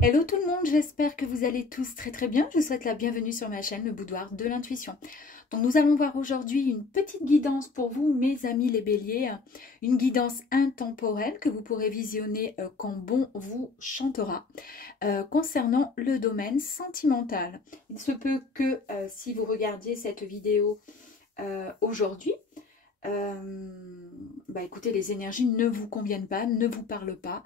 Hello tout le monde, j'espère que vous allez tous très bien. Je vous souhaite la bienvenue sur ma chaîne, le Boudoir de l'Intuition. Donc nous allons voir aujourd'hui une petite guidance pour vous, mes amis les béliers. Une guidance intemporelle que vous pourrez visionner quand bon vous chantera. Concernant le domaine sentimental. Il se peut que si vous regardiez cette vidéo aujourd'hui, écoutez, les énergies ne vous conviennent pas, ne vous parlent pas.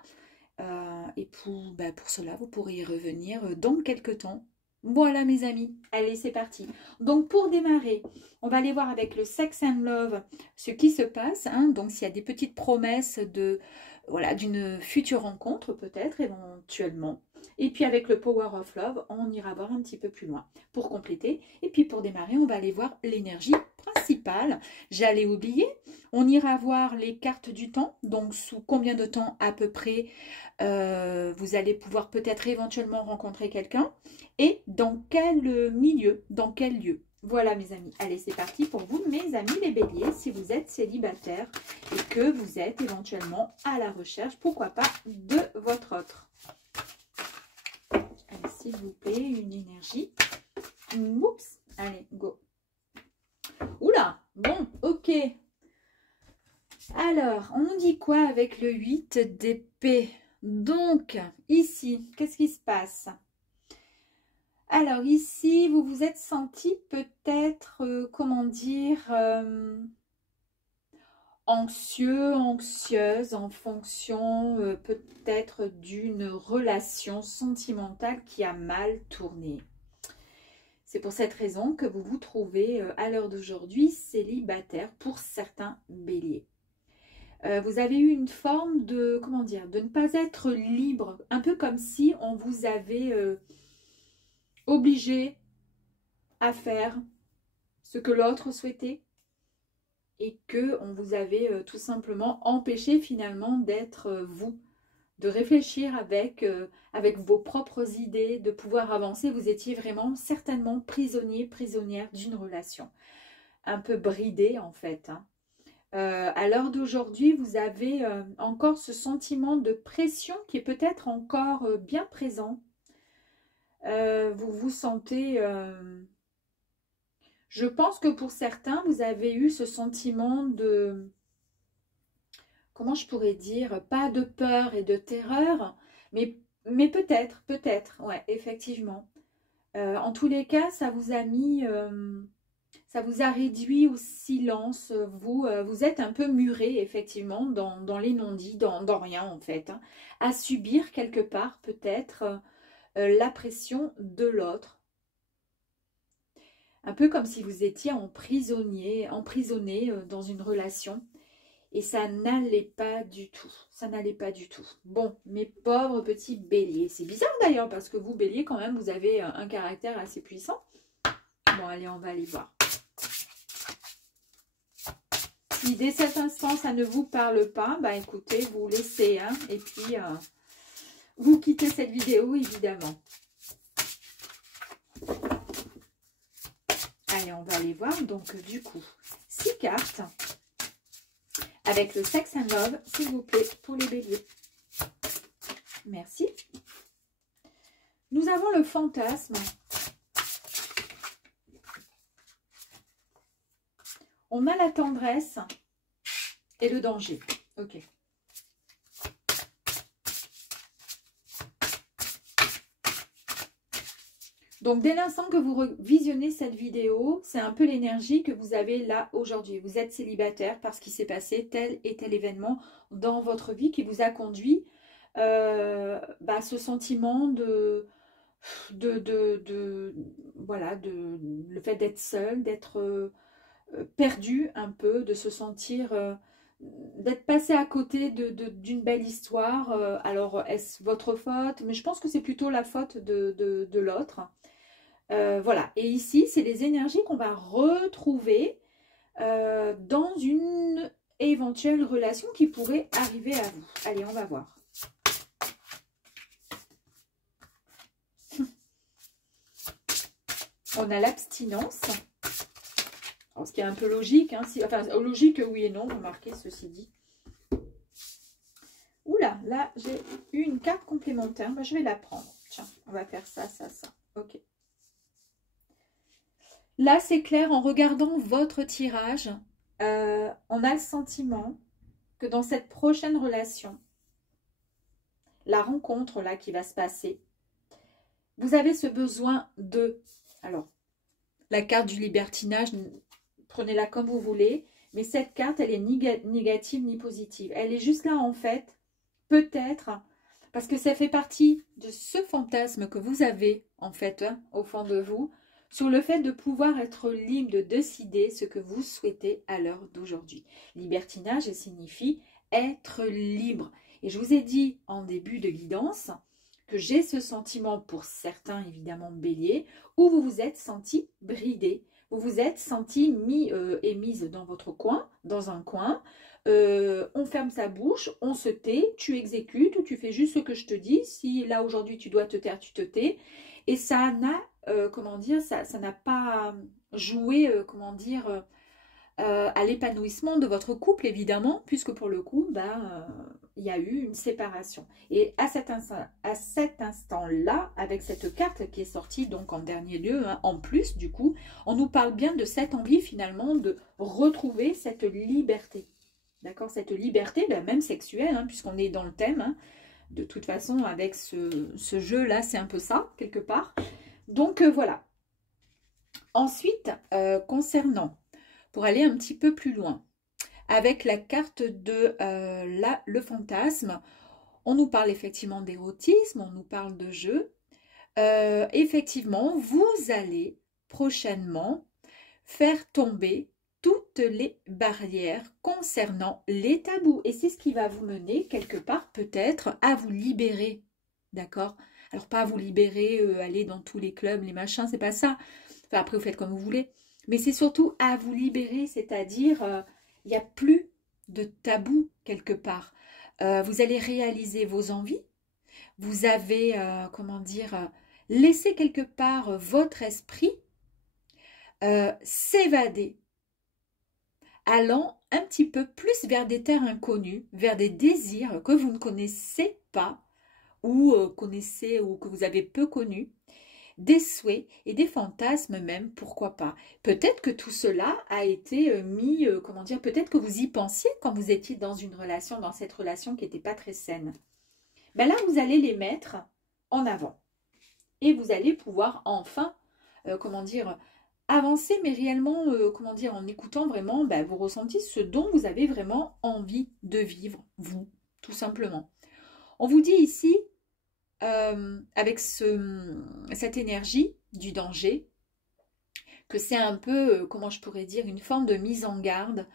Et pour cela, vous pourrez y revenir dans quelques temps. Voilà mes amis, allez c'est parti. Donc pour démarrer, on va aller voir avec le Sex and Love ce qui se passe. Donc s'il y a des petites promesses d'une future rencontre peut-être éventuellement. Et puis avec le Power of Love, on ira voir un petit peu plus loin pour compléter. Et puis pour démarrer, on va aller voir l'énergie principale. J'allais oublier, on ira voir les cartes du temps. Donc sous combien de temps à peu près vous allez pouvoir peut-être éventuellement rencontrer quelqu'un. Et dans quel milieu, dans quel lieu. Voilà mes amis, allez c'est parti pour vous mes amis les béliers, si vous êtes célibataire et que vous êtes éventuellement à la recherche, pourquoi pas, de votre autre. Allez s'il vous plaît, une énergie. Oups, allez go. Oula, bon, ok. Alors, on nous dit quoi avec le 8 d'épée? Donc, ici, qu'est-ce qui se passe? Alors ici, vous vous êtes senti peut-être, anxieux, anxieuse en fonction peut-être d'une relation sentimentale qui a mal tourné. C'est pour cette raison que vous vous trouvez à l'heure d'aujourd'hui célibataire pour certains béliers. Vous avez eu une forme de, de ne pas être libre, un peu comme si on vous avait obligé à faire ce que l'autre souhaitait et que on vous avait tout simplement empêché finalement d'être vous, de réfléchir avec vos propres idées, de pouvoir avancer. Vous étiez vraiment certainement prisonnier, prisonnière d'une relation, un peu bridé en fait. À l'heure d'aujourd'hui, vous avez encore ce sentiment de pression qui est peut-être encore bien présent. Vous vous sentez... je pense que pour certains, vous avez eu ce sentiment de... Comment je pourrais dire? Pas de peur et de terreur, mais peut-être, ouais, effectivement. En tous les cas, ça vous a mis... ça vous a réduit au silence. Vous êtes un peu muré, effectivement, dans les non-dits, dans rien, en fait. À subir quelque part, peut-être, la pression de l'autre. Un peu comme si vous étiez emprisonné dans une relation. Et ça n'allait pas du tout. Ça n'allait pas du tout. Bon, mes pauvres petits béliers. C'est bizarre d'ailleurs, parce que vous, béliers, quand même, vous avez un caractère assez puissant. Bon, allez, on va aller voir. Si dès cet instant, ça ne vous parle pas, bah écoutez, vous laissez, hein, et puis vous quittez cette vidéo, évidemment. Allez, on va aller voir, donc du coup, 6 cartes, avec le Sex and Love, s'il vous plaît, pour les béliers. Merci. Nous avons le fantasme. On a la tendresse et le danger. Ok. Donc, dès l'instant que vous visionnez cette vidéo, c'est un peu l'énergie que vous avez là aujourd'hui. Vous êtes célibataire parce qu'il s'est passé tel et tel événement dans votre vie qui vous a conduit ce sentiment le fait d'être seul, d'être perdu un peu, de se sentir, d'être passé à côté d'une belle histoire. Alors, est-ce votre faute? Mais je pense que c'est plutôt la faute de l'autre. Voilà, et ici, c'est les énergies qu'on va retrouver dans une éventuelle relation qui pourrait arriver à vous. Allez, on va voir. On a l'abstinence. Alors, ce qui est un peu logique, hein, logique oui et non, remarquez, ceci dit. Oula, là, j'ai eu une carte complémentaire, je vais la prendre. Tiens, on va faire ça, ça, ça. Ok. Là, c'est clair, en regardant votre tirage, on a le sentiment que dans cette prochaine relation, la rencontre là qui va se passer, vous avez ce besoin de... Alors, la carte du libertinage, prenez-la comme vous voulez, mais cette carte, elle est ni négative ni positive. Elle est juste là, en fait, peut-être, parce que ça fait partie de ce fantasme que vous avez, en fait, hein, au fond de vous, sur le fait de pouvoir être libre de décider ce que vous souhaitez à l'heure d'aujourd'hui. Libertinage signifie être libre. Et je vous ai dit en début de guidance que j'ai ce sentiment pour certains, évidemment, bélier, où vous vous êtes senti bridé. Vous vous êtes senti mis et mise dans votre coin, dans un coin. On ferme sa bouche, on se tait, tu exécutes, tu fais juste ce que je te dis. Si là, aujourd'hui, tu dois te taire, tu te tais. Et ça n'a, comment dire, ça n'a pas joué, comment dire, à l'épanouissement de votre couple, évidemment, puisque pour le coup, il y a eu une séparation. Et à cet instant-là, avec cette carte qui est sortie, donc en dernier lieu, hein, en plus, du coup, on nous parle bien de cette envie, finalement, de retrouver cette liberté. D'accord? Cette liberté, même sexuelle, hein, puisqu'on est dans le thème, hein. De toute façon, avec ce jeu-là, c'est un peu ça, quelque part. Donc, voilà. Ensuite, concernant, pour aller un petit peu plus loin, avec la carte de le fantasme, on nous parle effectivement d'érotisme, on nous parle de jeu. Effectivement, vous allez prochainement faire tomber toutes les barrières concernant les tabous. Et c'est ce qui va vous mener quelque part peut-être à vous libérer. D'accord? Alors pas à vous libérer, aller dans tous les clubs, les machins, c'est pas ça. Enfin, après, vous faites comme vous voulez. Mais c'est surtout à vous libérer, c'est-à-dire, il n'y a plus de tabou quelque part. Vous allez réaliser vos envies. Vous avez, comment dire, laissé quelque part votre esprit s'évader, allant un petit peu plus vers des terres inconnues, vers des désirs que vous ne connaissez pas ou connaissez ou que vous avez peu connus, des souhaits et des fantasmes même, pourquoi pas. Peut-être que tout cela a été mis, comment dire, peut-être que vous y pensiez quand vous étiez dans une relation, dans cette relation qui n'était pas très saine. Ben là, vous allez les mettre en avant. Et vous allez pouvoir enfin, comment dire, avancer, mais réellement, comment dire, en écoutant vraiment vos ressentis, ce dont vous avez vraiment envie de vivre, vous, tout simplement. On vous dit ici, avec cette énergie du danger, que c'est un peu, comment je pourrais dire, une forme de mise en garde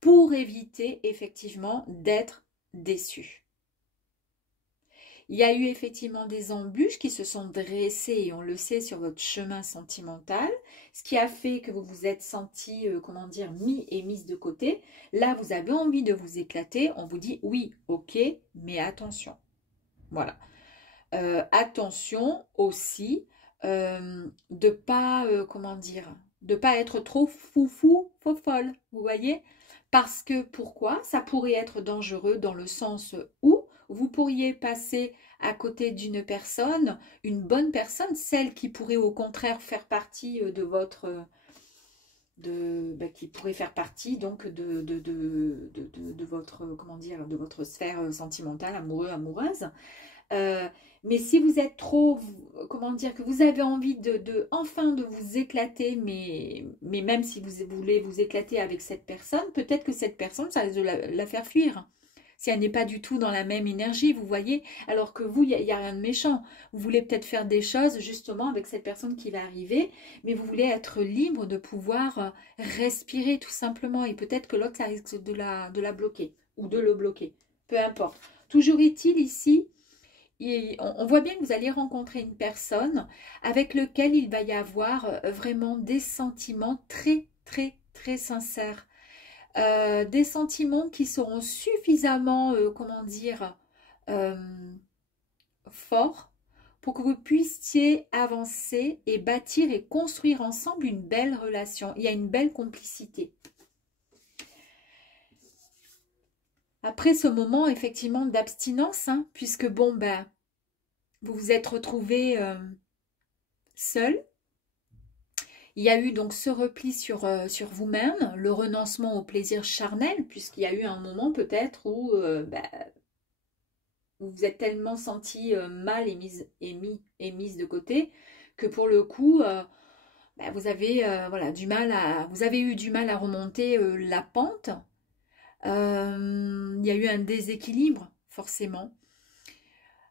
pour éviter effectivement d'être déçu. Il y a eu effectivement des embûches qui se sont dressées, et on le sait, sur votre chemin sentimental, ce qui a fait que vous vous êtes senti, comment dire, mis et mise de côté. Là, vous avez envie de vous éclater, on vous dit oui, ok, mais attention. Voilà. Attention aussi de pas, comment dire, de pas être trop foufou, folle, vous voyez? Parce que, pourquoi? Ça pourrait être dangereux dans le sens où vous pourriez passer à côté d'une personne, une bonne personne, celle qui pourrait au contraire faire partie de votre... qui pourrait faire partie donc de votre, comment dire, de votre sphère sentimentale, amoureuse. Mais si vous êtes trop, comment dire, que vous avez envie enfin de vous éclater, mais même si vous voulez vous éclater avec cette personne, peut-être que cette personne, ça risque de la faire fuir. Si elle n'est pas du tout dans la même énergie, vous voyez, alors que vous, il n'y a rien de méchant. Vous voulez peut-être faire des choses justement avec cette personne qui va arriver, mais vous voulez être libre de pouvoir respirer tout simplement. Et peut-être que l'autre, ça risque de la bloquer ou de le bloquer. Peu importe. Toujours est-il ici, on voit bien que vous allez rencontrer une personne avec laquelle il va y avoir vraiment des sentiments très, très, très sincères. Des sentiments qui seront suffisamment, comment dire, forts pour que vous puissiez avancer et bâtir et construire ensemble une belle relation. Il y a une belle complicité. Après ce moment, effectivement, d'abstinence, hein, puisque bon, vous vous êtes retrouvé seul. Il y a eu donc ce repli sur vous-même, le renoncement au plaisir charnel, puisqu'il y a eu un moment peut-être où vous vous êtes tellement senti mal et mise de côté que pour le coup, vous avez voilà, vous avez eu du mal à remonter la pente. Il y a eu un déséquilibre, forcément.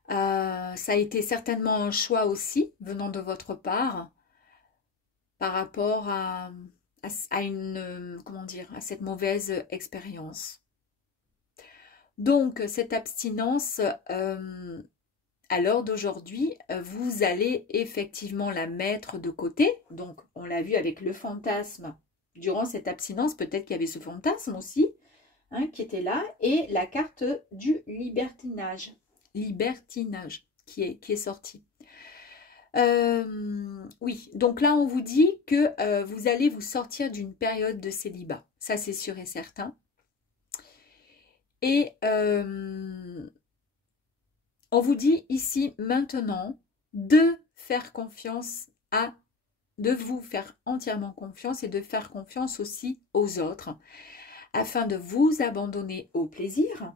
Ça a été certainement un choix aussi, venant de votre part, par rapport à une, comment dire, à cette mauvaise expérience. Donc, cette abstinence, à l'heure d'aujourd'hui, vous allez effectivement la mettre de côté. Donc, on l'a vu avec le fantasme. Durant cette abstinence, peut-être qu'il y avait ce fantasme aussi, hein, qui était là. Et la carte du libertinage. Libertinage qui est sortie. Oui, donc là, on vous dit que vous allez vous sortir d'une période de célibat. Ça, c'est sûr et certain. Et on vous dit ici maintenant de faire confiance de vous faire entièrement confiance et de faire confiance aussi aux autres afin de vous abandonner au plaisir.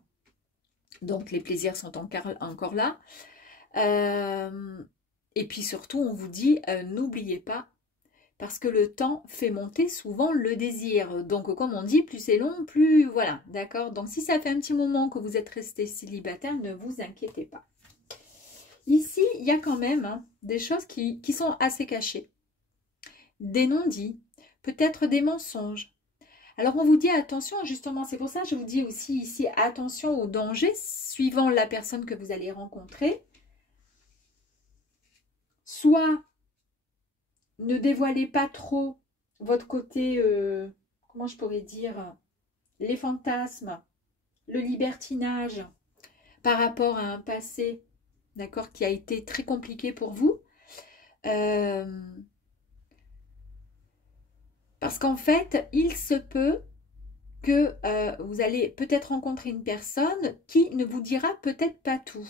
Donc les plaisirs sont encore là. Et puis surtout, on vous dit, n'oubliez pas, parce que le temps fait monter souvent le désir. Donc, comme on dit, plus c'est long, plus... Voilà, d'accord? Donc, si ça fait un petit moment que vous êtes resté célibataire, ne vous inquiétez pas. Ici, il y a quand même des choses qui sont assez cachées. Des non-dits, peut-être des mensonges. Alors, on vous dit attention, justement, c'est pour ça que je vous dis aussi ici, attention aux dangers, suivant la personne que vous allez rencontrer. Soit ne dévoilez pas trop votre côté, comment je pourrais dire, les fantasmes, le libertinage par rapport à un passé, d'accord, qui a été très compliqué pour vous. Parce qu'en fait, il se peut que vous allez peut-être rencontrer une personne qui ne vous dira peut-être pas tout.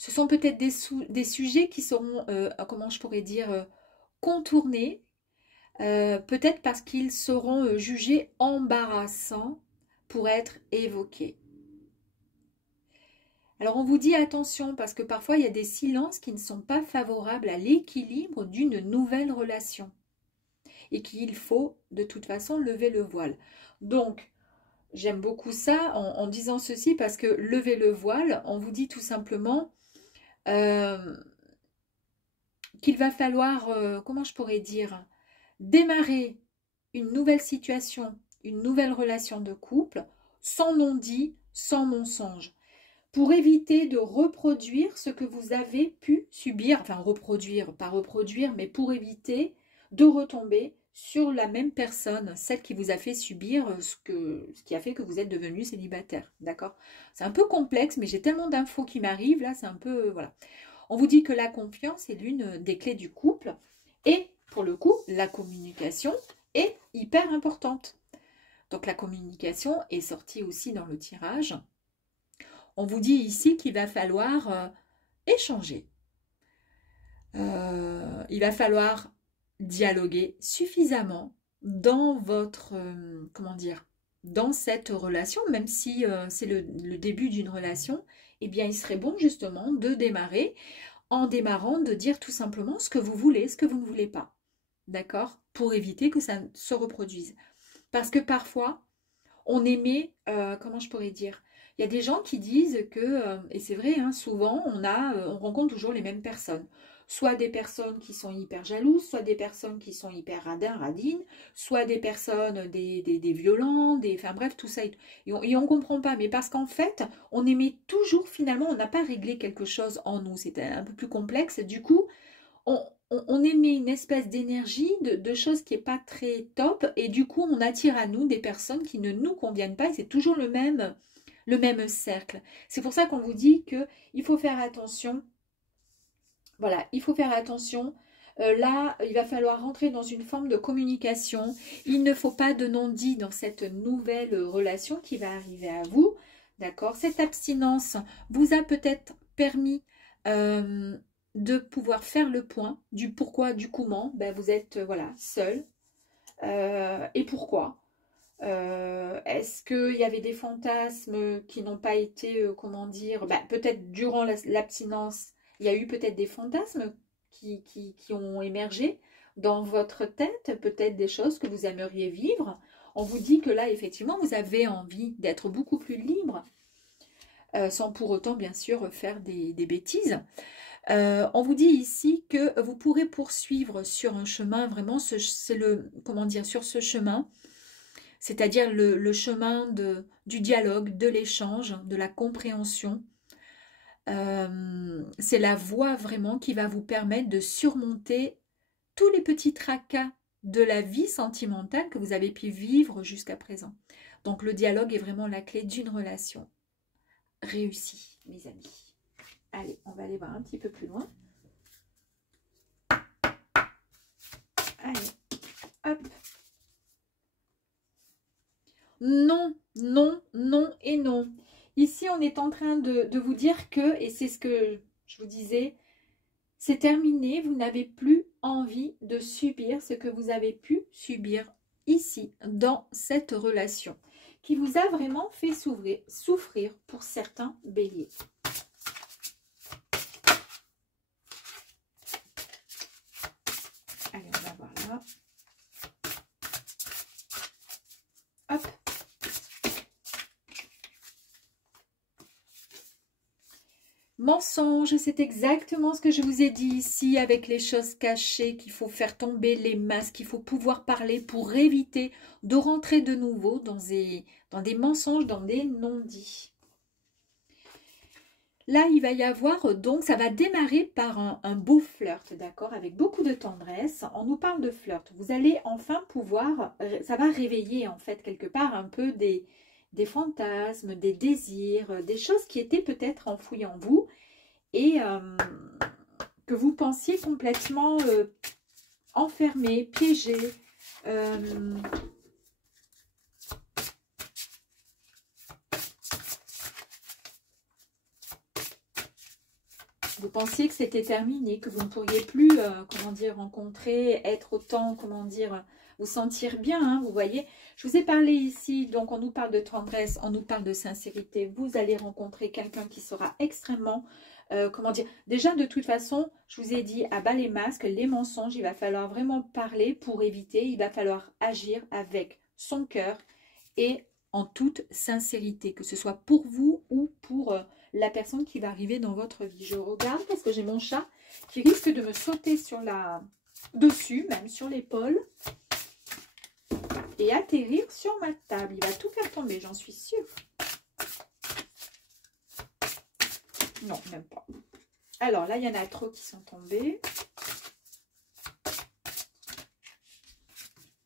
Ce sont peut-être des sujets qui seront, comment je pourrais dire, contournés, peut-être parce qu'ils seront jugés embarrassants pour être évoqués. Alors on vous dit attention parce que parfois il y a des silences qui ne sont pas favorables à l'équilibre d'une nouvelle relation et qu'il faut de toute façon lever le voile. Donc j'aime beaucoup ça en disant ceci parce que lever le voile, on vous dit tout simplement qu'il va falloir, comment je pourrais dire, démarrer une nouvelle situation, une nouvelle relation de couple, sans non-dit, sans mensonge, pour éviter de reproduire ce que vous avez pu subir, enfin reproduire, pas reproduire, mais pour éviter de retomber sur la même personne, celle qui vous a fait subir ce qui a fait que vous êtes devenu célibataire, d'accord? C'est un peu complexe, mais j'ai tellement d'infos qui m'arrivent, là, c'est un peu, voilà. On vous dit que la confiance est l'une des clés du couple, et pour le coup, la communication est hyper importante. Donc la communication est sortie aussi dans le tirage. On vous dit ici qu'il va falloir échanger. Il va falloir dialoguer suffisamment dans votre, comment dire, dans cette relation, même si c'est le début d'une relation, eh bien il serait bon justement de démarrer en démarrant de dire tout simplement ce que vous voulez, ce que vous ne voulez pas. D'accord? Pour éviter que ça se reproduise. Parce que parfois, on émet, comment je pourrais dire, il y a des gens qui disent que, et c'est vrai, hein, souvent, on rencontre toujours les mêmes personnes. Soit des personnes qui sont hyper jalouses, soit des personnes qui sont hyper radines, soit des personnes, des violents, enfin bref, tout ça. Et on ne comprend pas, mais parce qu'en fait, on émet toujours, finalement, on n'a pas réglé quelque chose en nous. C'est un peu plus complexe. Du coup, on émet une espèce d'énergie, de choses qui n'est pas très top, et du coup, on attire à nous des personnes qui ne nous conviennent pas, et c'est toujours le même cercle. C'est pour ça qu'on vous dit qu'il faut faire attention. Voilà, il faut faire attention. Là, il va falloir rentrer dans une forme de communication. Il ne faut pas de non-dit dans cette nouvelle relation qui va arriver à vous. D'accord? Cette abstinence vous a peut-être permis de pouvoir faire le point du pourquoi, du comment. Ben, vous êtes voilà, seul. Et pourquoi? Est-ce qu'il y avait des fantasmes qui n'ont pas été, comment dire, ben, peut-être durant l'abstinence, il y a eu peut-être des fantasmes qui ont émergé dans votre tête, peut-être des choses que vous aimeriez vivre. On vous dit que là, effectivement, vous avez envie d'être beaucoup plus libre, sans pour autant, bien sûr, faire des bêtises. On vous dit ici que vous pourrez poursuivre sur un chemin, vraiment, c'est le, comment dire, sur ce chemin, c'est-à-dire le chemin du dialogue, de l'échange, de la compréhension. C'est la voie vraiment qui va vous permettre de surmonter tous les petits tracas de la vie sentimentale que vous avez pu vivre jusqu'à présent. Donc le dialogue est vraiment la clé d'une relation réussie, mes amis. Allez, on va aller voir un petit peu plus loin. Allez, hop. Non, non, non et non. Ici, on est en train de vous dire que, et c'est ce que je vous disais, c'est terminé, vous n'avez plus envie de subir ce que vous avez pu subir ici, dans cette relation, qui vous a vraiment fait souffrir pour certains béliers. Allez, on va voir là. Hop. Mensonge, c'est exactement ce que je vous ai dit ici avec les choses cachées, qu'il faut faire tomber les masques, qu'il faut pouvoir parler pour éviter de rentrer de nouveau dans des mensonges, dans des non-dits. Là, il va y avoir, donc, ça va démarrer par un beau flirt, d'accord, avec beaucoup de tendresse. On nous parle de flirt. Vous allez enfin pouvoir, ça va réveiller, en fait, quelque part, un peu des fantasmes, des désirs, des choses qui étaient peut-être enfouies en vous et que vous pensiez complètement enfermées, piégées. Vous pensiez que c'était terminé, que vous ne pourriez plus, comment dire, rencontrer, être autant, comment dire, vous sentir bien, hein, vous voyez. Je vous ai parlé ici, donc on nous parle de tendresse, on nous parle de sincérité. Vous allez rencontrer quelqu'un qui sera extrêmement, comment dire, déjà de toute façon, je vous ai dit, à bas les masques, les mensonges, il va falloir vraiment parler pour éviter, il va falloir agir avec son cœur et en toute sincérité, que ce soit pour vous ou pour la personne qui va arriver dans votre vie. Je regarde parce que j'ai mon chat qui risque de me sauter sur dessus, même sur l'épaule, et atterrir sur ma table. Il va tout faire tomber, j'en suis sûre. Non, même pas. Alors là, il y en a trop qui sont tombés.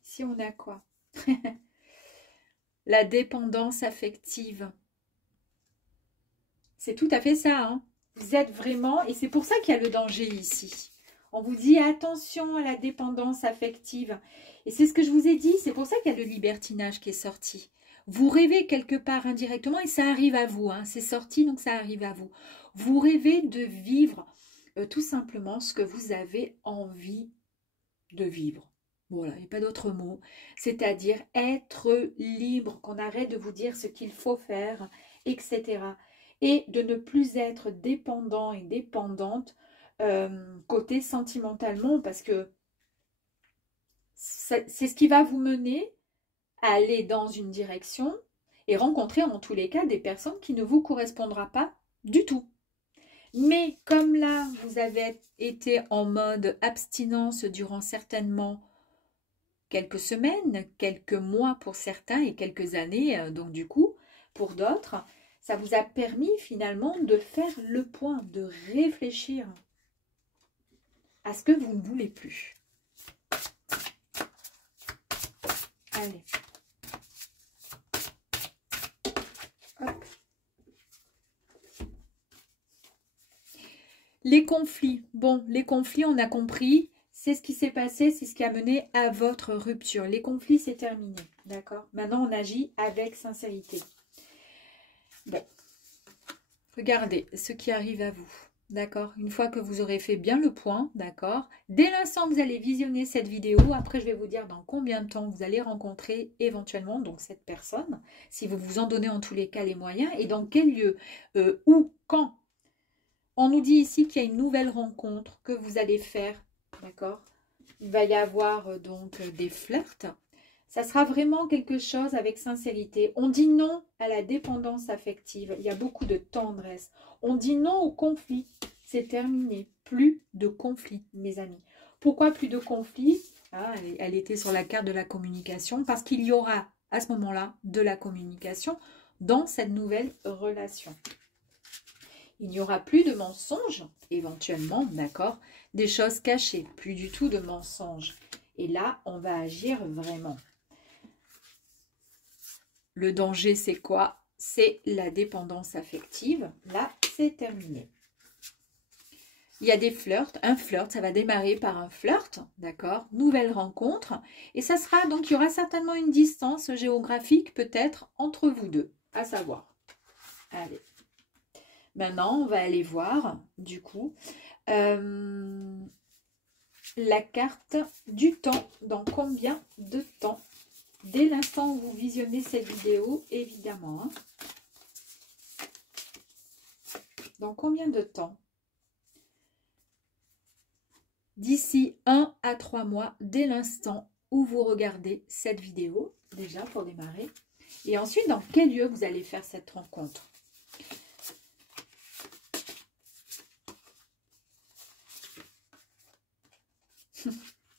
Ici, on a quoi? La dépendance affective. C'est tout à fait ça, hein. Vous êtes vraiment, et c'est pour ça qu'il y a le danger ici. On vous dit attention à la dépendance affective. Et c'est ce que je vous ai dit, c'est pour ça qu'il y a le libertinage qui est sorti. Vous rêvez quelque part indirectement et ça arrive à vous, hein. C'est sorti, donc ça arrive à vous. Vous rêvez de vivre tout simplement ce que vous avez envie de vivre. Voilà, il n'y a pas d'autre mot. C'est-à-dire être libre, qu'on arrête de vous dire ce qu'il faut faire, etc. Et de ne plus être dépendant et dépendante côté sentimentalement, parce que c'est ce qui va vous mener à aller dans une direction et rencontrer en tous les cas des personnes qui ne vous correspondront pas du tout. Mais comme là, vous avez été en mode abstinence durant certainement quelques semaines, quelques mois pour certains et quelques années, donc du coup, pour d'autres, ça vous a permis finalement de faire le point, de réfléchir à ce que vous ne voulez plus. Allez. Hop. Les conflits. Bon, les conflits, on a compris. C'est ce qui s'est passé, c'est ce qui a mené à votre rupture. Les conflits, c'est terminé. D'accord? Maintenant, on agit avec sincérité. Bon. Regardez ce qui arrive à vous. D'accord? Une fois que vous aurez fait bien le point, d'accord? Dès l'instant que vous allez visionner cette vidéo, après je vais vous dire dans combien de temps vous allez rencontrer éventuellement donc cette personne, si vous vous en donnez en tous les cas les moyens, et dans quel lieu, où, quand. On nous dit ici qu'il y a une nouvelle rencontre que vous allez faire, d'accord? Il va y avoir donc des flirts. Ça sera vraiment quelque chose avec sincérité. On dit non à la dépendance affective. Il y a beaucoup de tendresse. On dit non au conflit. C'est terminé. Plus de conflit, mes amis. Pourquoi plus de conflit? Ah, elle était sur la carte de la communication. Parce qu'il y aura à ce moment-là de la communication dans cette nouvelle relation. Il n'y aura plus de mensonges, éventuellement, d'accord? Des choses cachées, plus du tout de mensonges. Et là, on va agir vraiment. Le danger, c'est quoi? C'est la dépendance affective. Là, c'est terminé. Il y a des flirts. Un flirt, ça va démarrer par un flirt, d'accord? Nouvelle rencontre. Et ça sera, donc, il y aura certainement une distance géographique, peut-être, entre vous deux, à savoir. Allez. Maintenant, on va aller voir, du coup, la carte du temps. Dans combien de temps? Dès l'instant où vous visionnez cette vidéo, évidemment. Hein. Dans combien de temps? D'ici 1 à 3 mois, dès l'instant où vous regardez cette vidéo, déjà pour démarrer. Et ensuite, dans quel lieu vous allez faire cette rencontre?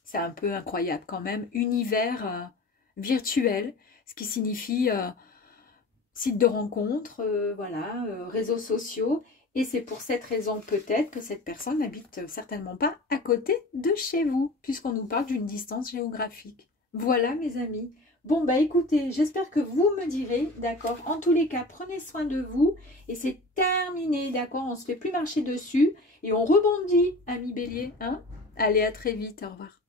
C'est un peu incroyable quand même. Univers virtuel, ce qui signifie site de rencontre, voilà, réseaux sociaux. Et c'est pour cette raison peut-être que cette personne n'habite certainement pas à côté de chez vous, puisqu'on nous parle d'une distance géographique. Voilà mes amis. Bon, bah écoutez, j'espère que vous me direz, d'accord? En tous les cas, prenez soin de vous. Et c'est terminé, d'accord? On ne se fait plus marcher dessus. Et on rebondit, amis bélier. Hein? Allez, à très vite. Au revoir.